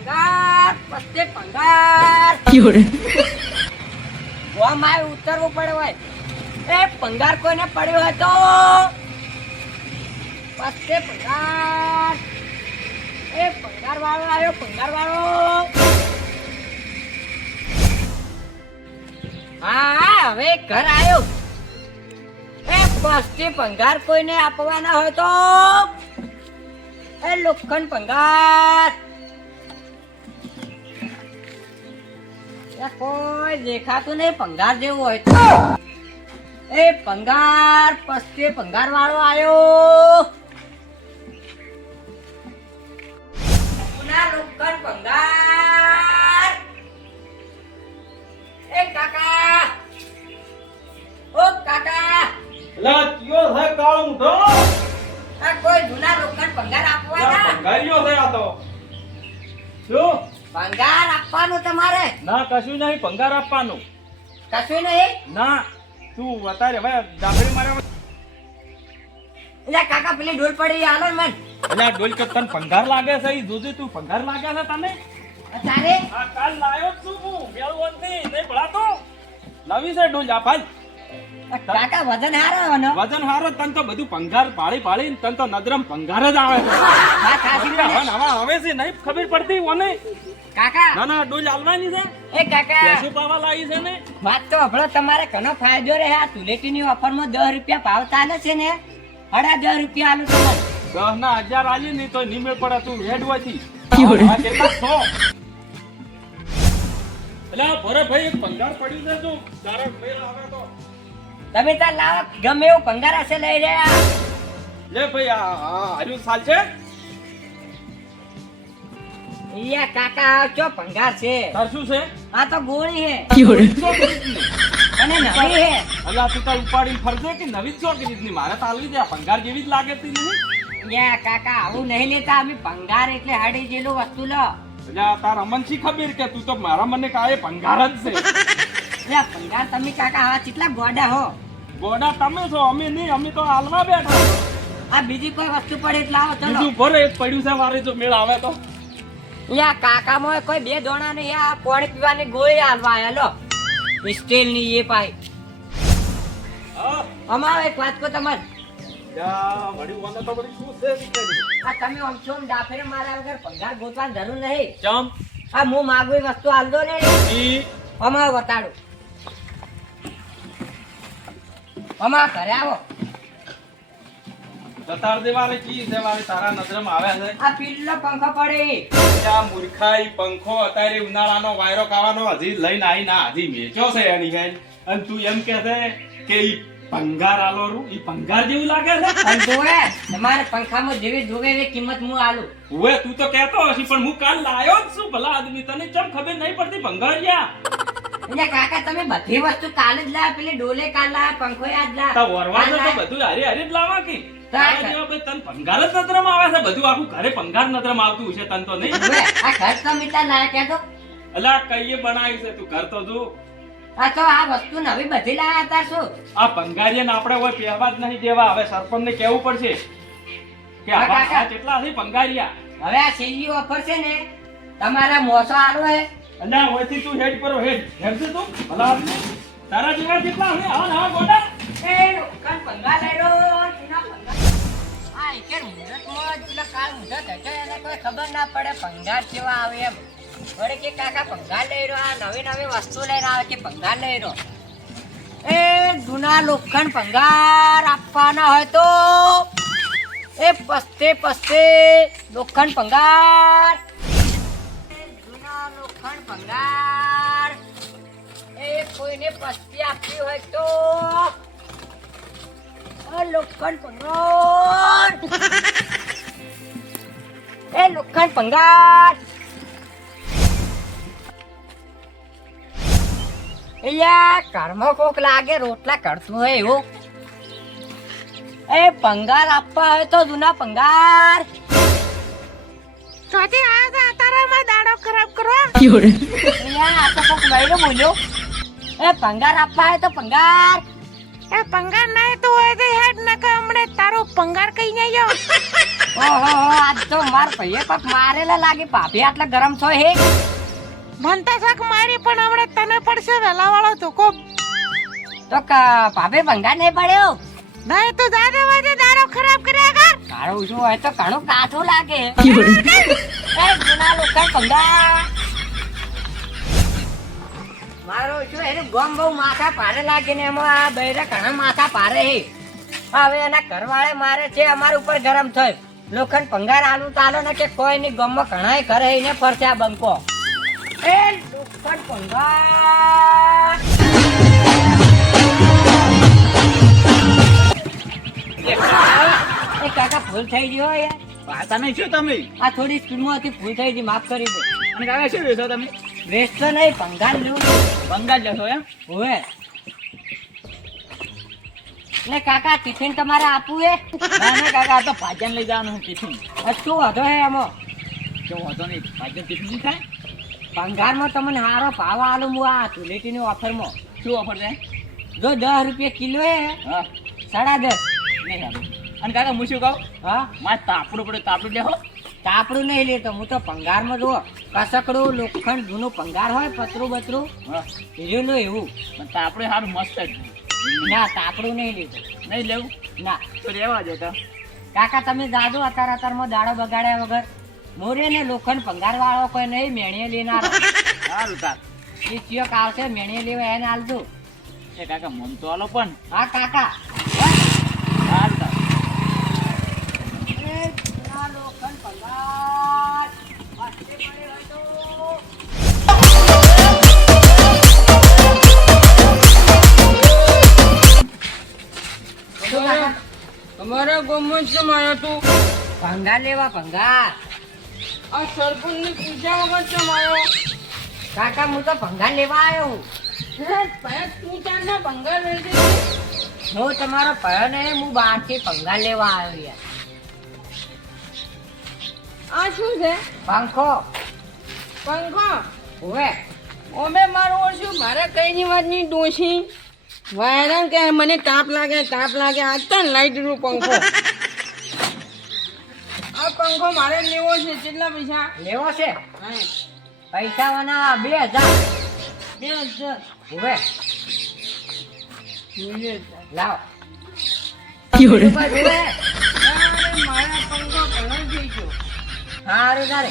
ભંગાર પસ્તે ભંગાર મારે ઉતરવું પડે હોય એ ભંગાર કોઈને પડ્યો હોય તો પસ્તે ભંગાર એ ભંગાર વાળો આવ્યો ભંગાર વાળો હા હવે ઘર આવ્યો એ પસ્તે ભંગાર કોઈને આપવાના હોય તો એ લોખંડ ભંગાર કોઈ દેખાતું નહીં ભંગાર જેવું હોય તો એ ભંગાર પસ્તે ભંગાર વાળો આવ્યો લોખંડ ભંગાર એ કાકા ઓ કાકા લા કયો છે કાળો મુઠો આ કોઈ જૂના લોખંડ ભંગાર આપવાના ભંગારીઓ છે આ તો શું ભંગાર આપવાનું તમારે ના કશું નહીં ભંગાર આપવાનું કશું નહીં ના તું અત્યારે હવે ડાબડી મારે એટલે કાકા પેલી ઢોલ પડી હાલો ને મન એટલે ડોલ કે તને ભંગાર લાગે છે ઈ જોજે તું ભંગાર લાગે છે તને તારે આ કાલ લાયો છું હું મેળવંતી નહીં ભળાતો નવી છે ડોલ આ ભાઈ કાકા વજન હારો ને વજન હારો તન તો બધું ભંગાર પાળી પાળી તન તો નદરમ ભંગાર જ આવે છે હા ખાસી હવે હવે છે નહીં ખબર પડતી ઓને કાકા ના ના ડોલ આલવાની છે એ કાકા કેસુ પાવા લાવી છે ને વાત તો હભળો તમારે ઘણો ફાયદો રહે આ તુલેટીની ઓફરમાં 10 રૂપિયા ભાવ ચાલે છે ને 10.5 રૂપિયા આલું તમને 10 ના 1000 આલી નહીં તો નિમેળ પડે તું હેડ વાથી એટલે ભરે ભાઈ એક ભંગાર પડ્યું છે જો તારા મેળ આવે તો તમે તાર લાવો ગમે એવું ભંગાર હશે લઈ રહ્યા લે ભાઈ આ હાર્યું સાલ છે ઈયા કાકા ચો ભંગાર છે તાર શું છે આ તો ગોળી હે અને નવી હે અલા તું તાર ઉપાડીને ફરજે કે નવી જ ચોકરી ની મારે તો આલવી દે આ ભંગાર જેવી જ લાગે તી નહીં યા કાકા આવું નહીં લેતા અમે ભંગાર એટલે હાડી જેલું વસ્તુ લો એટલે તાર અમન શી ખબર કે તું તો મારા મને કાય ભંગાર જ છે યા ભંગાર તમે કાકા આ કેટલા ગોડા હો ગોડા તમે છો અમે નહીં અમે તો આલવા બેઠા આ બીજી કોઈ વસ્તુ પડે એટલે આવો ચલો બીજું ભરે એક પડ્યું છે મારે જો મેળ આવે તો યા કાકા મોય કોઈ બે દોણા નહીં આ પાણી પીવાની ગોળી આલવા આયા લો સ્ટીલ ની એ પાઈ હા અમારો એક વાત કો તમારે યા વળી વાને તો વળી શું છે વિચારી આ તમે આમ છો ને ડાફેરે મારા વગર ભંગાર ગોતવાની જરૂર નહીં ચમ આ હું માગું એ વસ્તુ આલ દો ને ઈ અમારે બતાડું અમારા ઘરે આવો બતાડ દેવારે કી છે વારે તારા નજરમાં આવે છે આ પીલો પંખો પડે આ મૂર્ખાઈ પંખો અત્યારે ઉનાળાનો વાયરો કાવાનો હજી લઈને આઈ ના હજી મેચ્યો છે એની ગાય અને તું એમ કે છે કે ઈ ભંગાર આલોરું ઈ ભંગાર જેવું લાગે છે પણ જોવે તમારે પંખામાં જેવી જોવે એવી કિંમત હું આલું ઓએ તું તો કહેતો હશી પણ હું કાલ લાયો જ છું ભલા આદમી તને ચમ ખબર નહીં પડતી ભંગારિયા એટલે કાકા તમે બધી વસ્તુ કાલે જ લાવ્યા પેલી ડોલે કાલ લાવ્યા પંખો યાદ તો લાવ્યા વરવાનો તો બધું હારે હારે જ લાવા કે તારા જેવા ભાઈ તને ભંગાર જ નજરમાં આવે છે બધું આખું ઘરે ભંગાર નજરમાં આવતું હશે તને તો નહીં જોવે આ ઘર તો મીઠા લાયા કેતો અલા કઈએ બનાવ્યું છે તું ઘર તો જો આ તો આ વસ્તુ નવી બધી લાયા હતા શું આ ભંગારિયાને આપણે કોઈ પહેરવા જ નહીં દેવા હવે સરપંચને કહેવું પડશે કે હા, કાકા. આ કેટલા છે ભંગારિયા હવે આ સીજી ઓફર છે ને તમારા મોસો આલો હે અને ઓયથી તું હેડ કરો હેડ હેડ તું ભલા આદમી તારા જેવા કેટલા છે હા ગોડા એ લોખંડ ભંગાર લઈ લો ચૂના ભંગાર આ એકેર મુહૂર્તમાં જ પેલા કાલ મુહૂર્ત હશે એને કોઈ ખબર ના પડે ભંગાર કેવા આવે એમ વળે કે કાકા ભંગાર લઈ રહ્યો આ નવી નવી વસ્તુ લઈને આવે કે ભંગાર લઈ રહ્યો એ જૂના લોખંડ ભંગાર આપવાના હોય તો એ પસ્તે લોખંડ ભંગાર એ જૂના લોખંડ ભંગાર એ કોઈને પસ્તી આપવી હોય તો લોખંડ ભંગાર એ લોખંડ ભંગાર અહીંયા ઘરમાં કોક લાગે રોટલા કરતું હોય એવું એ ભંગાર આપવા હોય તો જૂના ભંગાર ચોથી આ તારામાં દાડો ખરાબ કરવા અહીંયા આ તો કોક નઈરો બોલ્યો એ ભંગાર આપવા હોય તો ભંગાર એ પંગાર નહીં તો હોય તો હેડ નકા હમણે તારો પંગાર કઈ નહીં ઓહો આજ તો માર ભાઈએ પગ મારેલા લાગે ભાભી આટલા ગરમ છો હે મનતા શાક મારી પણ હમણે તને પડશે વેલા વાળો ધોકો. તો ભાભી ભંગાર નહીં પડ્યો નહીં તો દાદા વાજે દાડો ખરાબ કર્યા કર. કાળું શું હોય તો ઘણું કાઠું લાગે એ જૂના લોકો ભંગાર મારો શું એનું ગમ બહુ માથા પારે લાગે ને એમાં આ બૈરા ઘણા માથા પારે હે હવે એના ઘરવાળે મારે છે અમારા ઉપર ગરમ થયો લોખંડ ભંગાર આલુ તાલો ને કે કોઈ ની ગમમાં ઘણાય ઘરે એને ફરશે આ બંકો એ લોખંડ ભંગાર એ કાકા ભૂલ થઈ ગયો યાર તમે શું તમે આ થોડી સ્પીડમાં હતી ભૂલ થઈ ગઈ માફ કરી દે અને કાકા શું વેચો તમે વેચતો નહીં ભંગાર લેવું બંગાળ જશો એમ હોવે ને કાકા ટિફિન તમારે આપવું હે ના ના કાકા આ તો ભાજન લઈ જવાનું હું ટિફિન શું હતો હે એમાં તો વાંધો નહીં ભાજન ટિફિન નહીં થાય ભંગારમાં તમને હારો ભાવ આલું હું આ ધુલેટીની ઓફરમાં શું ઓફર છે જો 10 રૂપિયા કિલો હે હા 10.5 નહીં સારું અને કાકા હું શું કહું હા મારે તાપડું પડે તાપડું લેવો તાપડું નહીં લેતો હું તો ભંગારમાં જુઓ કસકડું લોખંડ જૂનું ભંગાર હોય પતરું બતરું હા હીરેલું એવું પણ તાપડું સારું મસ્ત જ ના તાપડું નહીં લેતું નહીં લેવું ના તો રહેવા દે તો કાકા તમે જાજો અત્યારમાં દાડો બગાડ્યા વગર મોરે ને લોખંડ ભંગાર વાળો કોઈ નહીં મેણીએ લેનાર સારું તાર એ ચિયોક આવશે મેણીએ લેવા એને આલજો એ કાકા મન તો આલો પણ હા કાકા સારું તાર એ જૂના લોખંડ ભંગાર વાસ્તે પડે હોય તો અમારા ગામમાં કેમ આવ્યો તું? ભંગાર લેવા ભંગાર આ સરપંચની પૂજા વગર કેમ આવ્યો? કાકા હું તો ભંગાર લેવા આવ્યો હું ભાઈ તું ચાંદના ભંગાર લઈ જઈ. હું તમારો ભયો નહીં હું બહારથી ભંગાર લેવા આવ્યો યાર આ શું છે? પંખો પંખો? હોવે ઓમે મારું ઓછું મારે કઈની વાત નહીં ડોશી વાયરન કે મને તાપ લાગે આજ તો લાઈટ નું પંખો આ પંખો મારે લેવો છે કેટલા પૈસા? લેવો છે હા પૈસા વાના 2000 2000 હોવે જોઈએ છે. લાવ અરે મારા પંખો ઘણો થઈ ગયો. હારું તારે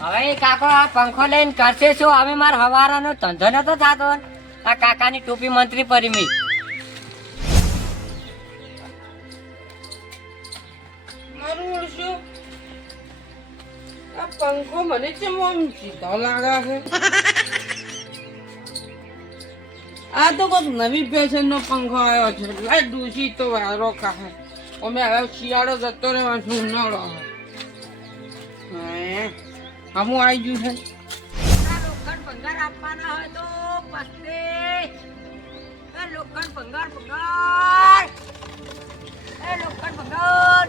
હવે એ કાકો આ પંખો લઈને કરશે શું હવે માર હવારાનો ધંધો નતો થતો આ કાકાની ટોપી મંત્રી પરી મી મારું ઓળશું આ પંખો મને કેમ આમ સીધો લાગે છે? આ તો કોઈક નવી ફેશન નો પંખો આવ્યો છે લાઈ દૂષી તો વાયરો ખાહે અમે હવે શિયાળો જતો રહેવાનો ઉનાળો આવે હમું આવી ગયું છે. લોખંડ ભંગાર આપવાના હોય તો પસ્તે એ લોખંડ ભંગાર એ લોખંડ ભંગાર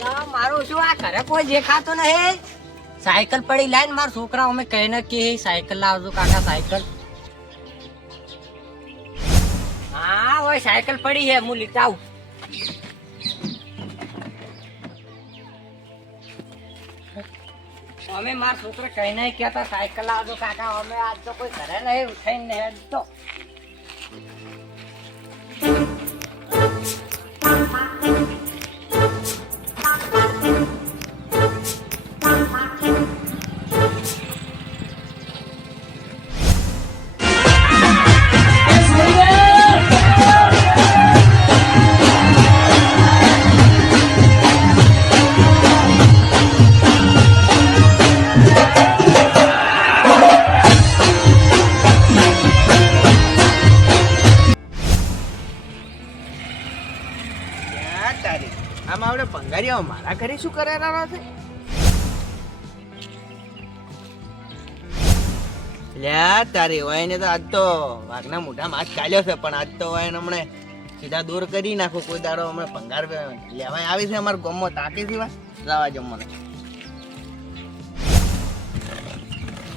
લા મારું શું આ ઘરે કોઈ દેખાતો નહીં સાયકલ પડી લાઈન મારા છોકરા અમે કહે ને કે સાયકલ લાવજો કાકા સાયકલ હા ઓય સાયકલ પડી છે હું લીધા આવું અમે મારા છોકરા કઈ નહીં કહેતા સાયકલ લાવજો કાકા અમે આજ તો કોઈ ઘરે નહીં ઉઠાઈને નહીં તો આમાં આપણે ભંગારીઓ મારા ઘરે શું કરેલા છે લ્યા તારી હોય ને તો આજ તો વાઘના મોઢા માছ ચાલ્યો છે પણ આજ તો હોય ને હમણે સીધા દૂર કરી નાખો કોઈ દાડો હમણે ભંગાર લેવાય આવી છે અમારા ગામમાં તાકી થી જવા જમવાને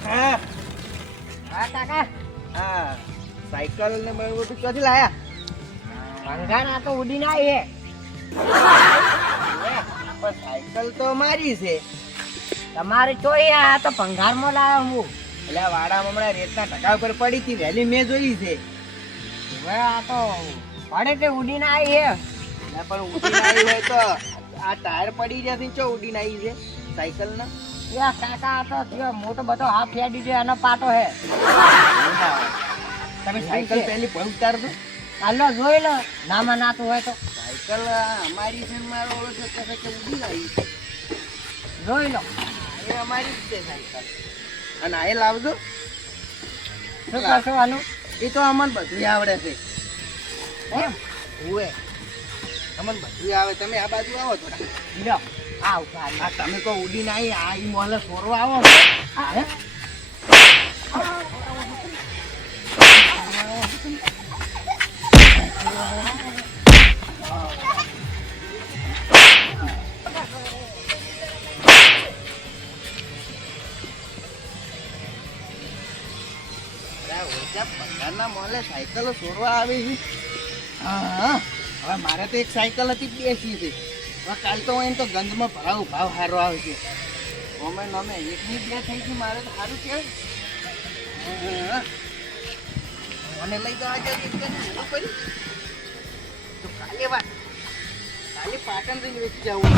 હા હા કાકા હા સાયકલ ને બધું ક્યાંથી લાયા ભંગાર આ તો ઉડીને આવી હે. પણ સાયકલ તો મારી છે. તમારે ચોઈ આ તો ભંગારમાં લાવ્યો હું. એટલે આ વાડામાં હમણાં રેતના ટકા ઉપર પડી હતી વહેલી મેં જોઈ છે. હવે આ તો પડે તે ઉડીને આવી હે. ના પણ ઉડીને આવી હોય તો આ ટાયર પડી ગયા છે ચો ઉડીને આવી છે સાયકલના. યા કાકા આ તો થયો મોટો બધો હાફ ફેડી દે એનો પાટો હે. તમે સાયકલ પહેલી પગ ઉતારજો. હાલો જોઈ લો નામાં નાતું હોય તો સાયકલ અમારી છે ને મારો ઓળો છે કે ઉડી આવી. જોઈ લો. એ અમારી જ છે સાયકલ. અને આ લાવજો. શું કરશો આનું? એ તો અમને બધું આવડે છે. એમ હુએ અમને બધું આવે. તમે આ બાજુ આવો થોડા. લ્યો આ ઉભા આ તમે કહો ઉડીને આવી આ ઈ મોલે સોરવા આવો. હે? ભંગારના મોલે સાયકલો સોરવા આવી છે. હા હવે મારે તો એક સાયકલ હતી બેસી છે. હવે કાલ તો એમ તો ગંધમાં ભાવ સારો આવશે. અમે નમે એકની બે થઈ ગઈ મારે તો સારું કહેવાય. મને લઈ તો આજે તો કાલે વાત કાલે પાટણ જઈને વેચી જવું.